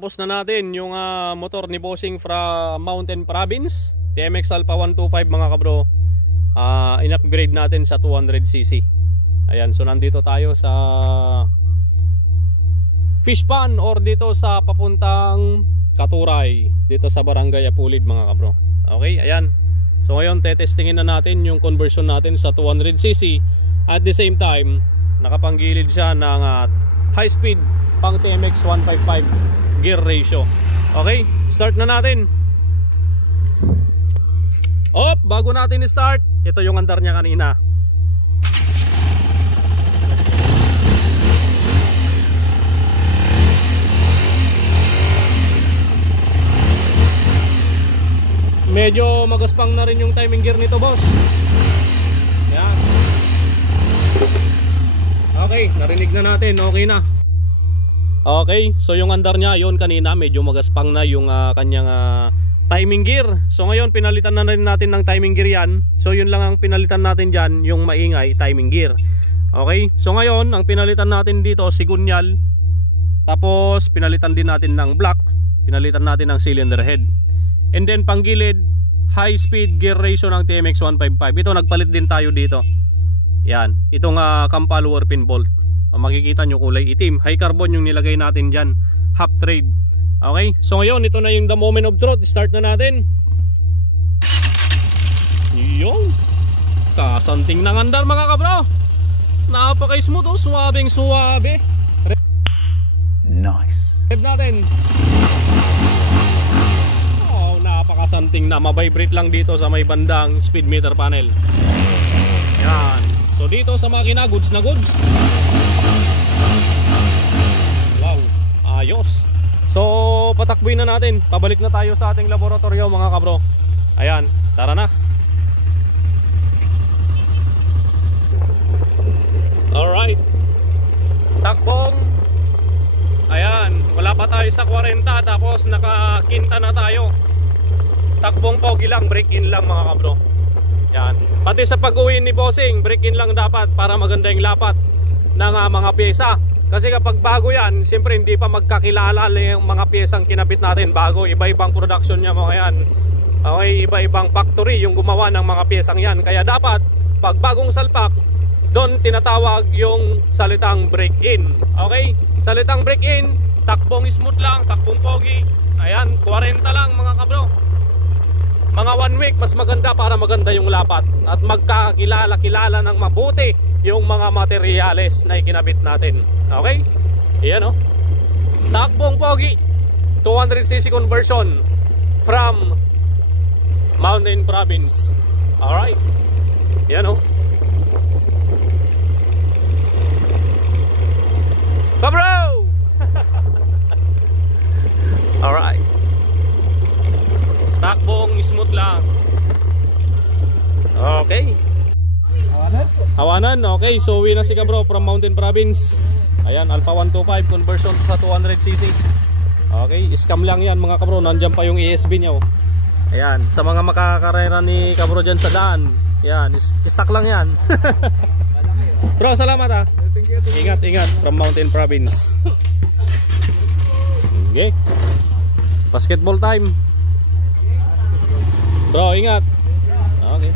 Tapos na natin yung motor ni Bossing from Mountain Province, TMX Alpha 125 mga kabro. In-upgrade natin sa 200cc. Ayan, so nandito tayo sa fish pond or dito sa papuntang Katuray, dito sa Barangay Apulid mga kabro. Okay, ayan. So ngayon tetestingin na natin yung conversion natin sa 200cc. At the same time, nakapanggilid siya ng high speed pang TMX 155 gear ratio. Okay, start na natin. Bago natin i-start, ito yung andar niya kanina. Medyo magaspang na rin yung timing gear nito, boss. Yan. Okay, narinig na natin, okay na. Okay, so yung andar niya, yun kanina medyo magaspang na yung kanyang timing gear. So ngayon pinalitan na rin natin ng timing gear yan. So yun lang ang pinalitan natin dyan, yung maingay timing gear. Okay, so ngayon ang pinalitan natin dito sigunyal. Tapos pinalitan din natin ng block. Pinalitan natin ng cylinder head. And then panggilid, high speed gear ratio ng TMX 155. Ito nagpalit din tayo dito. Yan, itong cam follower pin bolt. Makikita nyo kulay itim, high carbon yung nilagay natin dyan, half trade. Okay, so ngayon ito na yung the moment of truth. Start na natin. Yung kasanting ng andar mga kabro. Napaka-smooth, suwabeng suwabe. Nice. Rev natin. Napakasanting na, mabibrate lang dito sa may bandang speed meter panel. Yan. So dito sa makina, goods na goods. Wow, ayos. So patakbuhin na natin. Pabalik na tayo sa ating laboratorio mga kabro. Ayan, tara na. Alright. Takbong. Ayan, wala pa tayo sa 40, tapos nakakinta na tayo. Takbong pogi lang, break in lang mga kabro. Yan. Pati sa pag-uwi ni Bossing, break in lang dapat para maganda yung lapat ng mga pyesa. Kasi kapag bago yan, siyempre hindi pa magkakilala yung mga pyesang kinabit natin bago. Iba-ibang production niya mga yan. Okay, iba-ibang factory yung gumawa ng mga pyesang yan. Kaya dapat, pag bagong salpak, doon tinatawag yung salitang break in. Okay, salitang break in, takbong smooth lang, takbong pogi. Ayan, 40 lang mga kabro. Mga 1 week mas maganda para maganda yung lapat at magkakilala-kilala ng mabuti yung mga materyales na ikinabit natin. Okay? Iyan o. Takbong pogi, 200cc conversion from Mountain Province. Alright. Iyan o. Kabro! Alright. Takbong smooth lang. Okay. Awanan, okay. So uwi na si kabro from Mountain Province. Ayan, Alpha 125 conversion sa 200cc. Okay, scam lang yan mga kabro. Nandiyan pa yung ESB nyo. Ayan, sa mga makakarera ni kabro dyan sa daan. Ayan, stock lang yan. Bro, salamat ha. Ingat, ingat from Mountain Province. Okay. Basketball time. Bro, ingat. Okay.